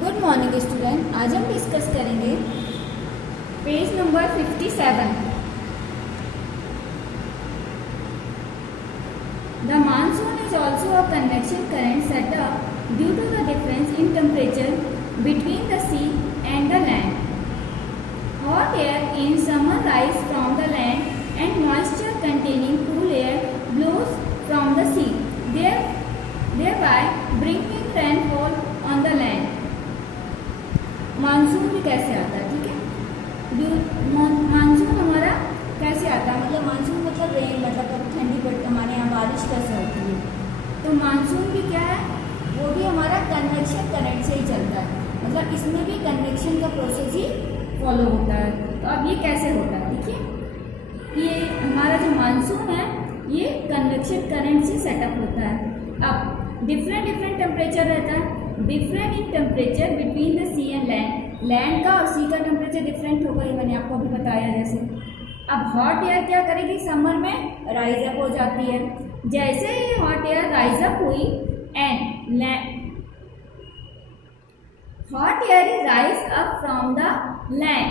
Good morning student. आज हम discuss करेंगे page number 57। The monsoon is also a convection current set up due to the difference in temperature between the sea and the land. Hot air in summer rise from the land and moisture containing cool air blows from the sea, thereby bringing rainfall on the land। Monsoon भी कैसे आता है, ठीक है। Monsoon हमारा कैसे आता है, मतलब मानसून मतलब रेन, मतलब कभी ठंडी पड़ती, हमारे यहाँ बारिश कैसे होती है। तो मानसून भी क्या है, वो भी हमारा कन्वेक्शन करंट से ही चलता है, मतलब इसमें भी कन्वेक्शन का प्रोसेस ही फॉलो होता है। तो अब ये कैसे होता है, देखिए, ये हमारा जो मानसून है ये कन्वेक्शन करंट से सेटअप होता है। अब डिफरेंट टेम्परेचर रहता है, different in temperature between the sea and land. Land का और सी का टेम्परेचर डिफरेंट होगा, ये मैंने आपको अभी बताया जैसे। अब हॉट एयर क्या करेगी, समर में राइज अप हो जाती है। जैसे ही हॉट एयर राइज अप हुई and hot air is rise up from the land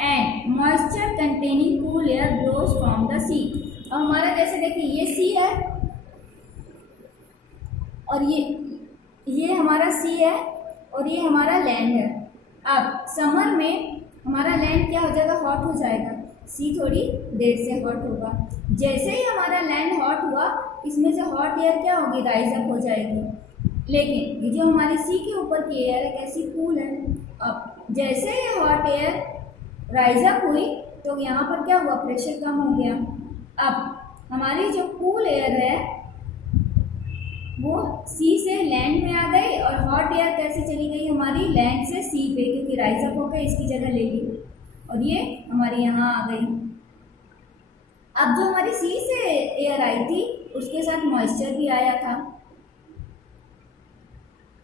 and moisture containing cool air blows from the sea. और हमारा जैसे देखिए ये सी है और ये हमारा सी है और ये हमारा लैंड है। अब समर में हमारा लैंड क्या हो जाएगा, हॉट हो जाएगा, सी थोड़ी देर से हॉट होगा। जैसे ही हमारा लैंड हॉट हुआ, इसमें से हॉट एयर क्या होगी, राइज अप हो जाएगी। लेकिन ये जो हमारी सी के ऊपर की एयर है कैसी, कूल है। अब जैसे ही हॉट एयर राइज अप हुई तो यहाँ पर क्या हुआ, प्रेशर कम हो गया। अब हमारी जो कूल एयर है वो सी से लैंड में आ गई और हॉट एयर कैसे चली गई हमारी, लैंड से सी पे, क्योंकि राइज अप होकर इसकी जगह ले ली और ये हमारी यहाँ आ गई। अब जो हमारी सी से एयर आई थी उसके साथ मॉइस्चर भी आया था।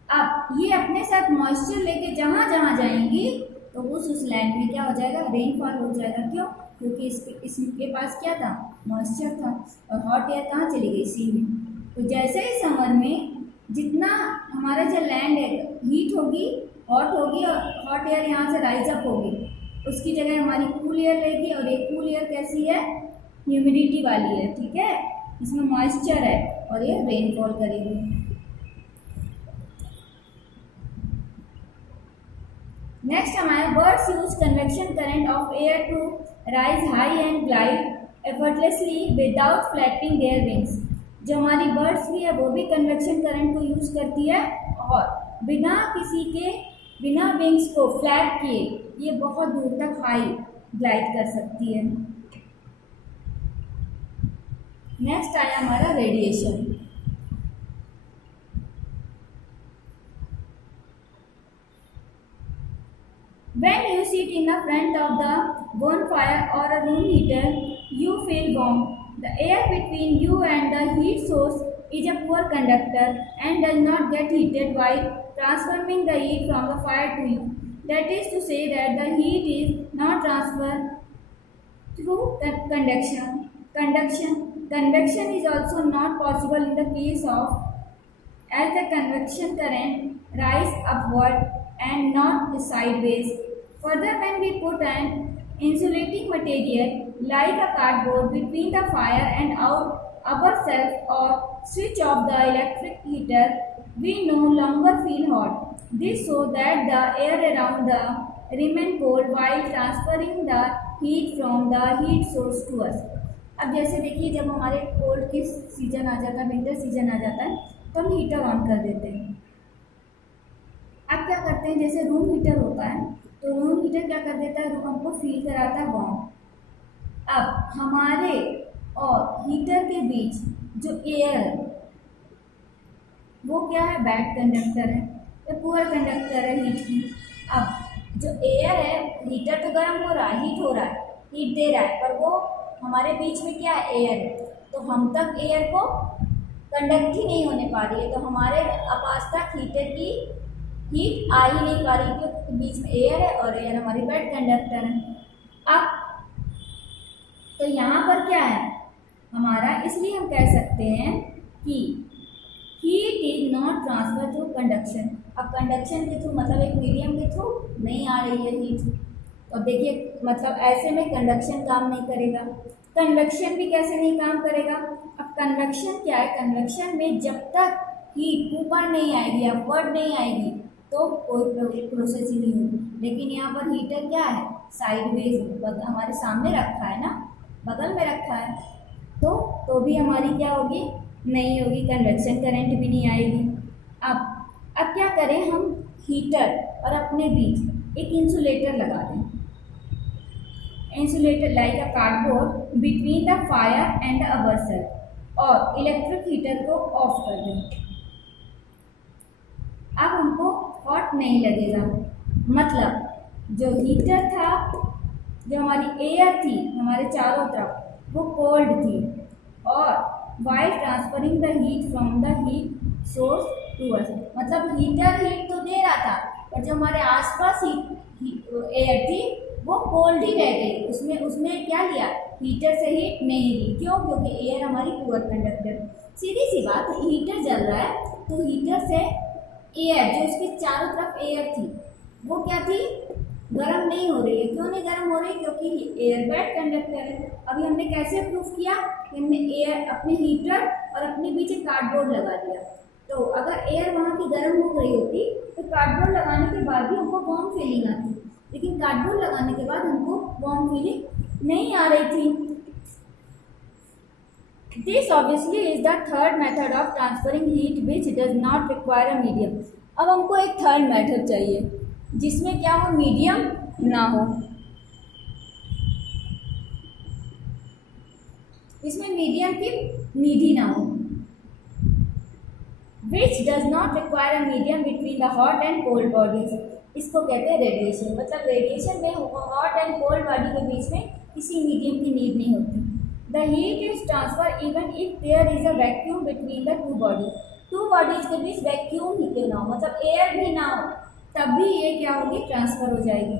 अब ये अपने साथ मॉइस्चर लेके जहाँ जहाँ जाएंगी तो उस लैंड में क्या हो जाएगा, रेनफॉल हो जाएगा। क्यों, क्योंकि इसके पास क्या था, मॉइस्चर था। और हॉट एयर कहाँ चली गई, सी में। तो जैसे ही समर में जितना हमारा जो लैंड है हीट होगी, हॉट होगी और हॉट एयर यहाँ से राइज अप होगी, उसकी जगह हमारी कूल एयर लेगी। और ये कूल एयर कैसी है, ह्यूमिडिटी वाली है, ठीक है, इसमें मॉइस्चर है और ये रेनफॉल करेगी। नेक्स्ट हमारा birds use convection current of air to rise high and glide effortlessly without flapping their wings. जो हमारी बर्ड्स भी है वो भी कन्वेक्शन करंट को यूज करती है और बिना विंग्स को फ्लैप किए ये बहुत दूर तक हाई ग्लाइड कर सकती है। नेक्स्ट आया हमारा radiation. When you sit in the front of the bonfire or a room heater, you feel warm. The air between you and the heat source is a poor conductor and does not get heated while transferring the heat from the fire to you. That is to say that the heat is not transferred through conduction. Convection is also not possible in the case of, as the convection current rise upward and not sideways. Further, when we put an insulating material like a cardboard between the fire and our shelf or switch off the electric heater, we no longer feel hot. This so that the air around the remain cold while transferring the heat from the heat source to us. अब जैसे देखिए, जब हमारे cold की season आ जाता है, winter season आ जाता है, तो हम हीटर ऑन कर देते हैं। अब क्या करते हैं, जैसे रूम हीटर होता है तो रूम हीटर क्या कर देता है, रूम हमको फील कराता है वार्म। अब हमारे और हीटर के बीच जो एयर है वो क्या है, बैड कंडक्टर है या पुअर कंडक्टर है हीट की। अब जो एयर है, हीटर तो गर्म हो रहा है, हीट हो रहा है, हीट दे रहा है, पर वो हमारे बीच में क्या है, एयर है, तो हम तक एयर को कंडक्ट ही नहीं होने पा रही है, तो हमारे पास तक हीटर की हीट आ ही नहीं पा रही, क्योंकि बीच में एयर है और एयर हमारी बैड कंडक्टर है। अब तो यहाँ पर क्या है हमारा, इसलिए हम कह सकते हैं कि heat is not transfer through conduction. अब कंडक्शन के थ्रू मतलब एक मीडियम के थ्रू नहीं आ रही है हीट। तो देखिए मतलब ऐसे में कंडक्शन काम नहीं करेगा। कन्वेक्शन भी कैसे नहीं काम करेगा? अब कन्वेक्शन क्या है? कन्वेक्शन में जब तक हीट ऊपर नहीं आएगी, अपवर्ड नहीं आएगी, तो कोई प्रोसेस ही नहीं होगी। लेकिन यहाँ पर हीटर क्या है? साइडवेज हमारे सामने रखा है ना, बगल में रखा है, तो भी हमारी क्या होगी? नहीं होगी, कन्वेक्शन करंट भी नहीं आएगी। अब क्या करें हम? हीटर और अपने बीच एक इंसुलेटर लगा दें। Insulator like a cardboard between the fire and the burner, और इलेक्ट्रिक हीटर को ऑफ कर दें। अब हमको हॉट नहीं लगेगा, मतलब जो हीटर था, जो हमारी एयर थी हमारे चारों तरफ, वो कोल्ड थी, और while transferring the heat from the heat source to us, मतलब हीटर हीट तो दे रहा था, पर जो हमारे आसपास एयर थी वो कोल्ड ही रह गई। उसने क्या लिया? हीटर से हीट नहीं ली। क्यों? क्योंकि एयर हमारी पुअर कंडक्टर। सीधी सी बात, हीटर जल रहा है तो हीटर से एयर, जो उसके चारों तरफ एयर थी, वो क्या थी? गर्म नहीं हो रही है। क्यों नहीं गर्म हो रही? क्योंकि एयर बैड कंडक्टर है। अभी हमने कैसे प्रूफ किया कि हमने एयर अपने हीटर और अपने बीच एक कार्डबोर्ड लगा दिया। तो अगर एयर वहाँ की गर्म हो गई होती तो कार्डबोर्ड लगाने के बाद भी हमको वार्म फीलिंग आती, लेकिन कार्डबोर्ड लगाने के बाद हमको वार्म फीलिंग नहीं आ रही थी। This obviously is the third method of transferring heat which does not require a medium. अब हमको एक थर्ड मेथड चाहिए जिसमें क्या हो? मीडियम ना हो। इसमें मीडियम की नीड ही ना हो। Which does not require a medium between the hot and cold bodies. इसको कहते हैं रेडिएशन। मतलब रेडिएशन में हॉट एंड कोल्ड बॉडी के बीच में किसी मीडियम की नीड नहीं होती। The heat is transferred even if there is a vacuum between the two bodies. Two bodies के बीच वैक्यूम ही क्यों ना हो, मतलब एयर भी ना हो, तब भी ये क्या होगी? ट्रांसफर हो जाएगी।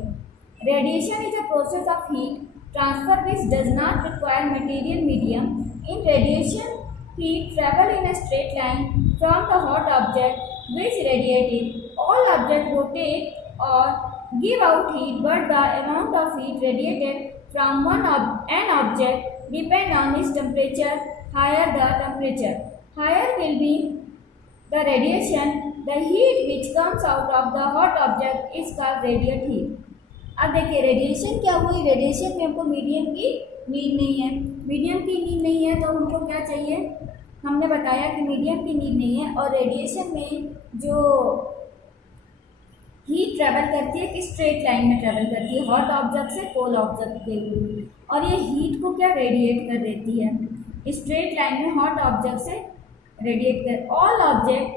Radiation is a process of heat transfer which does not require material medium. In radiation heat travel in a straight line from the hot object which radiated. All objects rotate or give out heat, but the amount of heat radiated from an object depend on its temperature. Higher the temperature, higher will be the radiation. The heat which comes out of the hot object is called radiant heat. अब देखिए radiation क्या हुई? Radiation में हमको medium की need नहीं है। Medium की नीड नहीं है तो हमको क्या चाहिए? हमने बताया कि मीडियम की नीड नहीं है, और रेडिएशन में जो हीट ट्रेवल करती है कि स्ट्रेट लाइन में ट्रेवल करती है, हॉट ऑब्जेक्ट से कोल्ड ऑब्जेक्ट के लिए, और ये हीट को क्या? रेडिएट कर देती है स्ट्रेट लाइन में हॉट ऑब्जेक्ट से रेडिएट कर। ऑल ऑब्जेक्ट,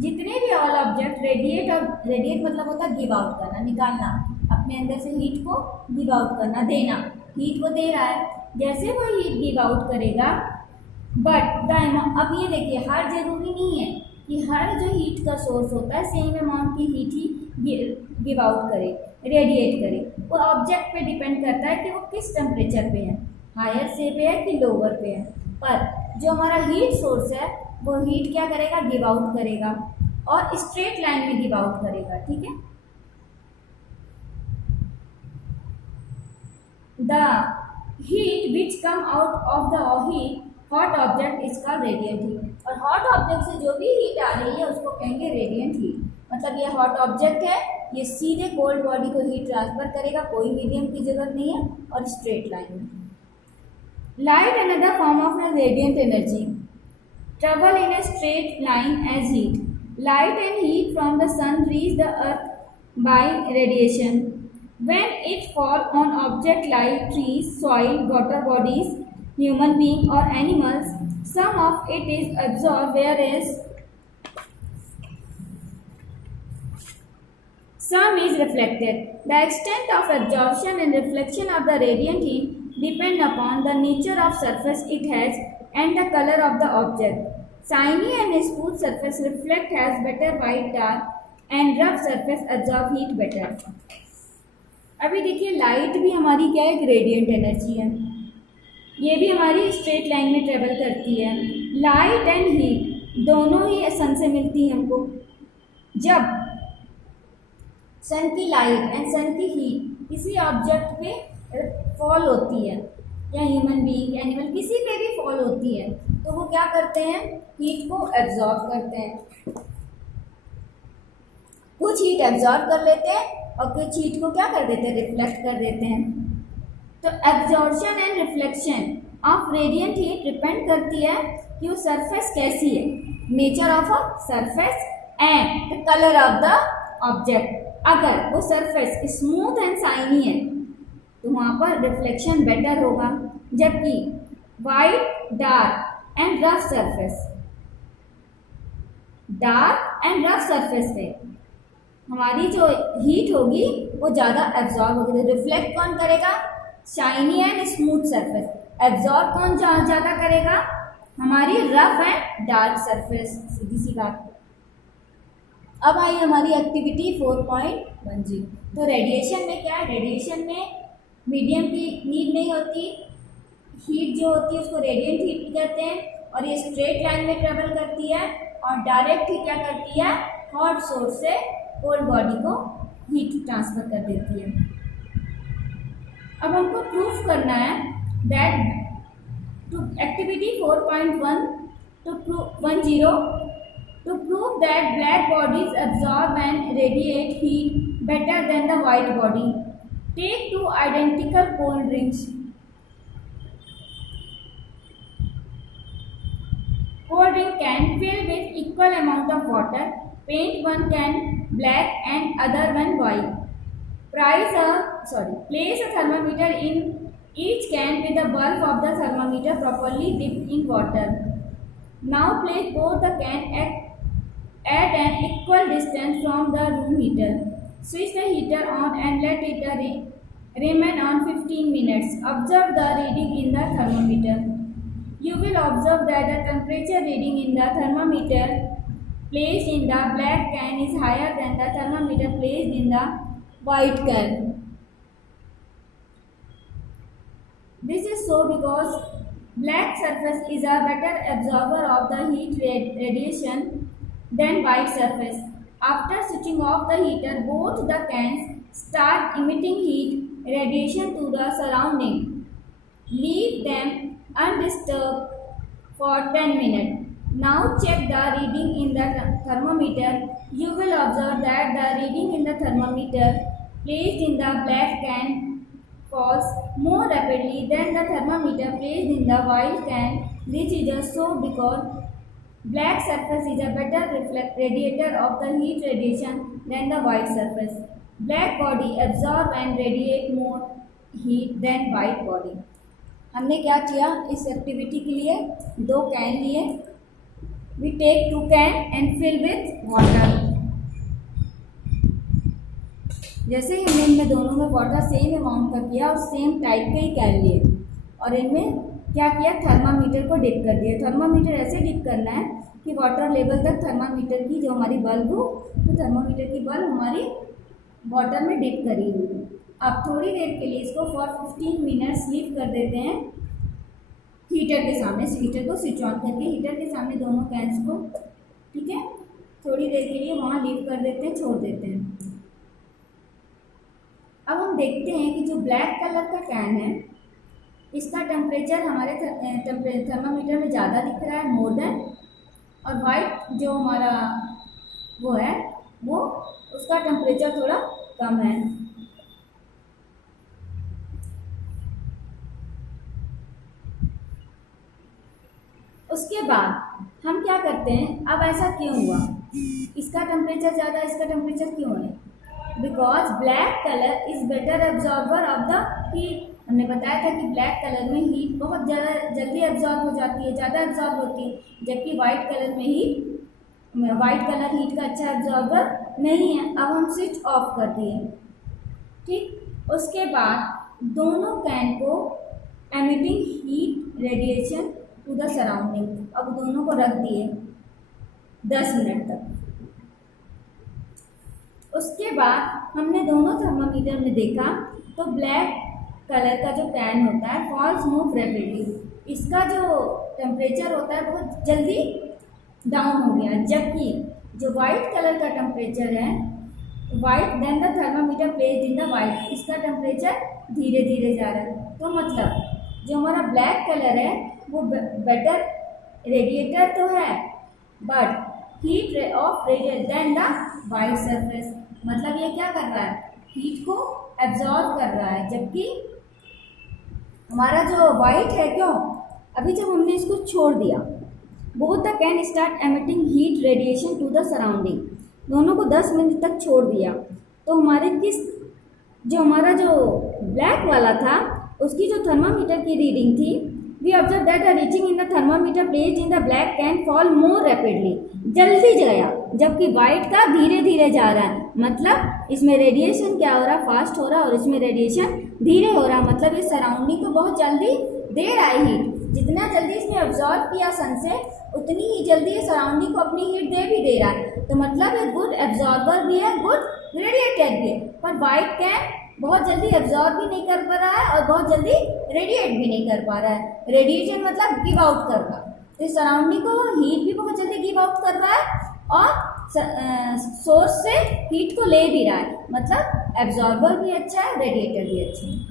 जितने भी ऑल ऑब्जेक्ट रेडिएट, और रेडिएट मतलब होता है गिव आउट करना, निकालना, अपने अंदर से हीट को गिव आउट करना, देना। हीट को दे रहा है, जैसे वो हीट गिव आउट करेगा, बट द अमाउंट, अब ये देखिए हर जरूरी नहीं है कि हर जो हीट का सोर्स होता है सेम अमाउंट की हीट ही गिव आउट करे, रेडिएट करे। वो ऑब्जेक्ट पे डिपेंड करता है कि वो किस टेम्परेचर पे है, हायर से पे है कि लोअर पे है। पर जो हमारा हीट सोर्स है वो हीट क्या करेगा? गिव आउट करेगा, और स्ट्रेट लाइन में गिव आउट करेगा। ठीक है। The heat which come out of the hot object is called radiant heat. और हॉट ऑब्जेक्ट से जो भी हीट आ रही है उसको कहेंगे रेडिएंट हीट। मतलब ये हॉट ऑब्जेक्ट है, ये सीधे कोल्ड बॉडी को हीट ट्रांसफर करेगा, कोई मीडियम की जरूरत नहीं है, और स्ट्रेट लाइन में। Light another form of radiant energy travel in a straight line as heat. Light and heat from the sun reach the earth by radiation. When it falls on objects like trees, soil, water bodies, human beings or animals, some of it is absorbed whereas some is reflected. The extent of absorption and reflection of the radiant heat depend upon the nature of surface it has and the color of the object. Shiny and smooth surface reflect has better white dark, and rough surface absorb heat better. अभी देखिए light भी हमारी क्या है? Gradient energy है। ये भी हमारी स्ट्रेट लाइन में ट्रेवल करती है। लाइट एंड हीट दोनों ही सन से मिलती हैं हमको। जब सन की लाइट एंड सन की हीट किसी ऑब्जेक्ट पे फॉल होती है, या ह्यूमन बीइंग, एनिमल, किसी पे भी फॉल होती है, तो वो क्या करते हैं, हीट को एब्जॉर्ब करते हैं। कुछ हीट एब्जॉर्ब कर लेते हैं और कुछ हीट को क्या कर देते हैं, रिफ्लेक्ट कर देते हैं। तो absorption and reflection of radiant heat depend करती है कि वो सरफेस कैसी है, nature of a surface and the colour of the object. अगर वो सरफेस स्मूथ एंड शाइनी है तो वहाँ पर रिफ्लेक्शन बेटर होगा, जबकि white, dark and rough surface पे हमारी जो हीट होगी वो ज़्यादा एब्जॉर्ब होगी। तो रिफ्लेक्ट कौन करेगा, shiny and smooth surface. Absorb कौन ज़्यादा करेगा, हमारी रफ एंड डार्क सरफेस। सीधी सी बात। अब आई हमारी एक्टिविटी 4.10। तो रेडिएशन में क्या है, रेडिएशन में मीडियम की नीड नहीं होती, हीट जो होती है उसको रेडिएंट हीट कहते हैं, और ये स्ट्रेट लाइन में ट्रेवल करती है, और डायरेक्ट ही क्या करती है, हॉट सोर्स से कोल्ड बॉडी को हीट ट्रांसफर कर देती है। अब हमको प्रूफ करना है that activity 4.10 to prove that black bodies absorb and radiate heat better than the white body. Take two identical cold drinks. Cold drink can fill with equal amount of water. Paint one can black and other one white. Place a thermometer in each can with the bulb of the thermometer properly dipped in water. Now place both the can at an equal distance from the room heater. Switch the heater on and let it remain on 15 minutes. Observe the reading in the thermometer. You will observe that the temperature reading in the thermometer placed in the black can is higher than the thermometer placed in the white can. This is so because black surface is a better absorber of the heat radiation than white surface. After switching off the heater, both the cans start emitting heat radiation to the surrounding. Leave them undisturbed for 10 minutes. Now check the reading in the thermometer. You will observe that the reading in the thermometer placed in the black can falls more rapidly than the thermometer placed in the white can. This is just so because black surface is a better radiator of the heat radiation than the white surface. Black body absorb and radiate more heat than white body. हमने क्या किया इस activity के लिए, 2 can लिए, we take 2 can and fill with water. जैसे ही हमने इनमें दोनों में वाटर सेम अमाउंट का किया और सेम टाइप के ही कैन लिए, और इनमें क्या किया, थर्मामीटर को डिप कर दिया। थर्मामीटर ऐसे डिप करना है कि वाटर लेवल तक थर्मामीटर की जो हमारी बल्ब हो, तो थर्मामीटर की बल्ब हमारी वाटर में डिप करी हुई। अब थोड़ी देर के लिए इसको फॉर 15 मिनट्स लीव कर देते हैं हीटर के सामने। हीटर को स्विच ऑन करके हीटर के सामने दोनों कैंस को, ठीक है, थोड़ी देर के लिए वहाँ लीव कर देते हैं, छोड़ देते हैं। अब हम देखते हैं कि जो ब्लैक कलर का कैन है इसका टेम्परेचर हमारे थर्मामीटर में ज़्यादा दिख रहा है, मोर देन, और वाइट जो हमारा वो है वो उसका टेम्परेचर थोड़ा कम है। उसके बाद हम क्या करते हैं, अब ऐसा क्यों हुआ, इसका टेम्परेचर ज़्यादा इसका टेम्परेचर क्यों है, because black colour is better absorber of the heat. हमने बताया था कि ब्लैक कलर में हीट बहुत ज़्यादा जल्दी एब्जॉर्ब हो जाती है, ज़्यादा एब्जॉर्ब होती है, जबकि वाइट कलर में वाइट कलर हीट का अच्छा एब्जॉर्बर नहीं है। अब हम स्विच ऑफ कर दिए, ठीक। उसके बाद दोनों कैन को emitting heat radiation to the surrounding, अब दोनों को रख दिए 10 मिनट तक। उसके बाद हमने दोनों थर्मामीटर में देखा तो ब्लैक कलर का जो कैन होता है फॉल्स मूव रैपिडली, इसका जो टेम्परेचर होता है बहुत जल्दी डाउन हो गया, जबकि जो वाइट कलर का टेम्परेचर है white then the thermometer placed in the white, इसका टेम्परेचर धीरे धीरे जा रहा है। तो मतलब जो हमारा ब्लैक कलर है वो बेटर रेडिएटर तो है, but heat of radiate then the white surface, मतलब ये क्या कर रहा है, हीट को एब्जॉर्ब कर रहा है, जबकि हमारा जो वाइट है, क्यों, अभी जब हमने इसको छोड़ दिया, both the can start emitting heat radiation to the surrounding, दोनों को 10 मिनट तक छोड़ दिया, तो हमारे हमारा जो ब्लैक वाला था उसकी जो थर्मामीटर की रीडिंग थी, we observe that the reaching in the thermometer placed in the black can fall more rapidly, जल्दी गया, जबकि वाइट का धीरे धीरे जा रहा है, मतलब इसमें रेडिएशन क्या हो रहा है, फास्ट हो रहा है, और इसमें रेडिएशन धीरे हो रहा है, मतलब ये सराउंडिंग को बहुत जल्दी दे रहा है हीट, जितना जल्दी इसने ऑब्जॉर्व किया सन से उतनी ही जल्दी सराउंडिंग को अपनी हीट भी दे रहा है, तो मतलब ये गुड एब्जॉर्बर भी है, गुड रेडिएटर भी है, पर वाइट कैन बहुत जल्दी एब्जॉर्ब भी नहीं कर पा रहा है और बहुत जल्दी रेडिएट भी नहीं कर पा रहा है, रेडिएशन मतलब गिव आउट कर रहा है, तो सराउंडिंग को हीट भी बहुत जल्दी गिव आउट कर रहा है और सोर्स से हीट को ले भी रहा है, मतलब एब्जॉर्बर भी अच्छा है, रेडिएटर भी अच्छा है।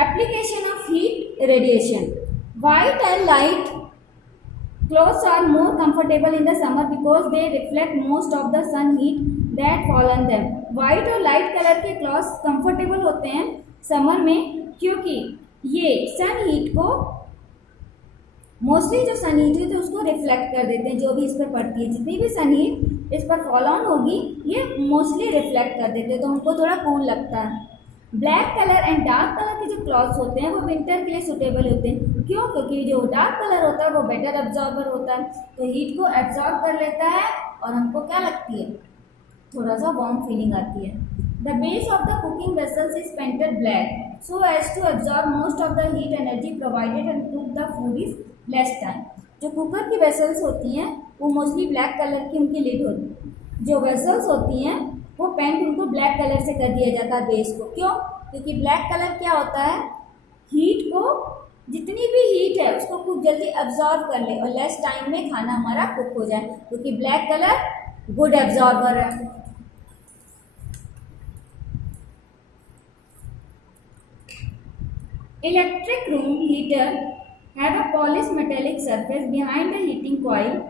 Application of heat radiation. White and light clothes are more comfortable in the summer because they reflect most of the sun heat that fall on them. White और light कलर के clothes comfortable होते हैं summer में, क्योंकि ये सन heat को mostly जो सन heat है तो उसको रिफ्लेक्ट कर देते हैं, जो भी इस पर पड़ती है, जितनी भी सन हीट इस पर फॉल ऑन होगी ये मोस्टली रिफ्लेक्ट कर देते हैं, तो हमको थोड़ा कूल लगता है। Black colour and dark colour के जो क्लॉथ्स होते हैं वो विंटर के लिए सूटेबल होते हैं, क्यों, क्योंकि जो डार्क कलर होता है वो बेटर एब्जॉर्बर होता है, तो हीट को एब्जॉर्ब कर लेता है और हमको क्या लगती है, थोड़ा सा वार्म फीलिंग आती है। The base of the cooking vessels is painted black so as to absorb most of the heat energy provided and cook the food is less time. जो कुकर की वेसल्स होती हैं वो मोस्टली ब्लैक कलर की उनकी lid होती है, जो वेसल्स होती हैं वो पेंट उनको ब्लैक कलर से कर दिया जाता है बेस को, क्यों, क्योंकि ब्लैक कलर क्या होता है, हीट को, जितनी भी हीट है उसको खूब जल्दी एब्जॉर्ब कर ले और लेस टाइम में खाना हमारा कुक हो जाए, क्योंकि ब्लैक कलर गुड एब्जॉर्बर है। Electric room heater have a polish metallic surface behind the heating coil.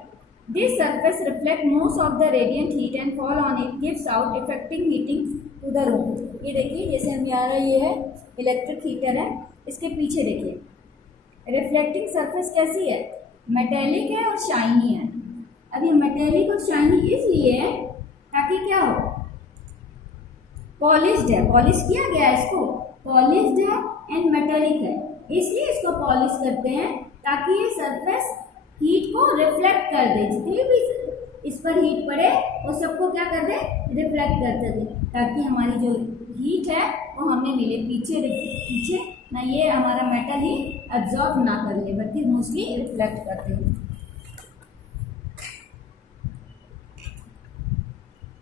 This surface reflects most of the radiant heat and fall on it gives out effective heating to the room। ये देखिए, जैसे हमारा ये है electric heater है, इसके पीछे देखिए रिफ्लेक्टिंग सरफेस कैसी है, मेटेलिक है और शाइनी है। अब ये मेटेलिक और शाइनी इसलिए है ताकि क्या हो, पॉलिश्ड है, पॉलिश किया गया है, इसको पॉलिश्ड है एंड मेटेलिक है, इसलिए इसको पॉलिश करते हैं ताकि ये सरफेस हीट को रिफ्लेक्ट कर दे, जितनी भी इस पर हीट पड़े वो सबको क्या कर दे, रिफ्लेक्ट कर दे, ताकि हमारी जो हीट है वो हमें मिले, पीछे ना ये हमारा मेटल ही एब्जॉर्ब ना कर ले बल्कि मोस्टली रिफ्लेक्ट कर दे।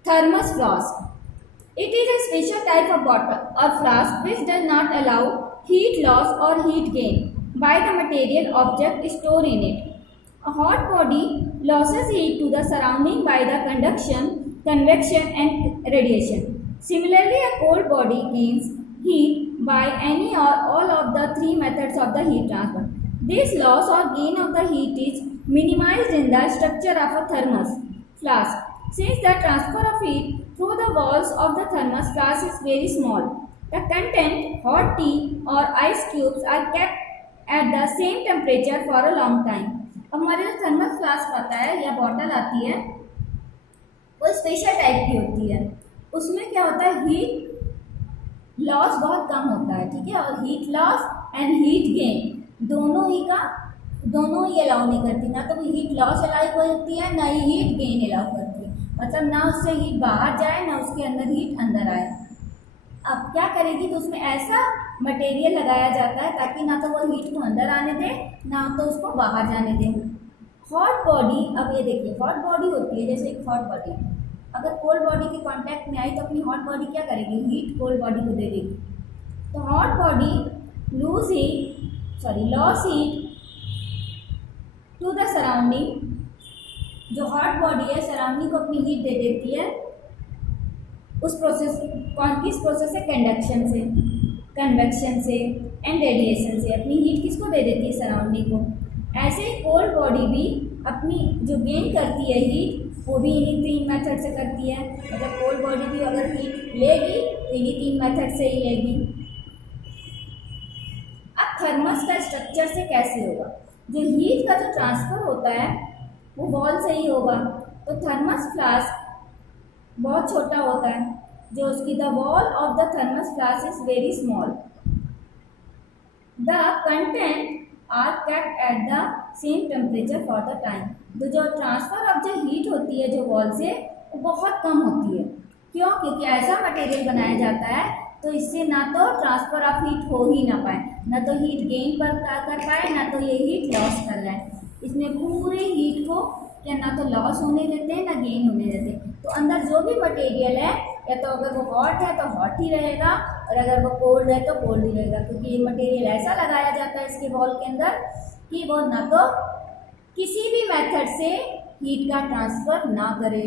Thermos flask, it is a special type of bottle और flask which does not allow heat loss और heat gain by the material object store in it. A hot body loses heat to the surrounding by the conduction, convection and radiation. Similarly, a cold body gains heat by any or all of the three methods of the heat transfer. This loss or gain of the heat is minimized in the structure of a thermos flask. Since the transfer of heat through the walls of the thermos flask is very small, the content, hot tea or ice cubes are kept at the same temperature for a long time. हमारे जो thermos flask आता है या bottle आती है वो special type की होती है, उसमें क्या होता है, हीट लॉस बहुत कम होता है, ठीक है, और heat loss and heat gain दोनों ही अलाउ नहीं करती, ना तो हीट लॉस अलाउ करती है ना ही हीट गेन अलाउ करती है, मतलब ना उससे हीट बाहर जाए ना उसके अंदर हीट अंदर आए। अब क्या करेगी, तो उसमें ऐसा मटेरियल लगाया जाता है ताकि ना तो वो हीट को अंदर आने दे ना तो उसको बाहर जाने दे। हॉट बॉडी, अब ये देखिए हॉट बॉडी होती है, जैसे एक हॉट बॉडी अगर कोल्ड बॉडी के कांटेक्ट में आई तो अपनी हॉट बॉडी क्या करेगी, हीट कोल्ड बॉडी को दे देगी, तो hot body loss heat to the surrounding जो हॉट बॉडी है सराउंडिंग को अपनी हीट दे देती है, उस प्रोसेस किस प्रोसेस से, कंडक्शन से, कन्वेक्शन से एंड रेडिएशन से अपनी हीट किसको दे देती है, सराउंडिंग को। ऐसे ही कोल्ड बॉडी भी अपनी जो गेन करती है हीट वो भी इन्हीं 3 मेथड से करती है। मतलब कोल्ड बॉडी भी अगर हीट लेगी तो इन्हीं 3 मेथड से ही लेगी। अब थर्मस का स्ट्रक्चर से कैसे होगा, जो हीट का जो ट्रांसफर होता है वो वॉल से ही होगा। तो थर्मस फ्लास्क बहुत छोटा होता है, जो उसकी the wall of the thermos flask is very small, the content are kept at the same temperature for the time. तो जो ट्रांसफर ऑफ जो हीट होती है जो वॉल से वो बहुत कम होती है। क्यों? क्योंकि ऐसा मटेरियल बनाया जाता है तो इससे ना तो ट्रांसफर ऑफ हीट हो ही ना पाए, ना तो हीट गेन कर पाए, ना तो ये हीट लॉस कर जाए। इसमें पूरी हीट को क्या ना तो लॉस होने देते हैं ना गेन होने देते हैं। तो अंदर जो भी मटेरियल है या तो अगर वो हॉट है तो हॉट ही रहेगा और अगर वो कोल्ड है तो कोल्ड ही रहेगा, क्योंकि ये मटेरियल ऐसा लगाया जाता है इसके वॉल के अंदर कि वो ना तो किसी भी मेथड से हीट का ट्रांसफ़र ना करे।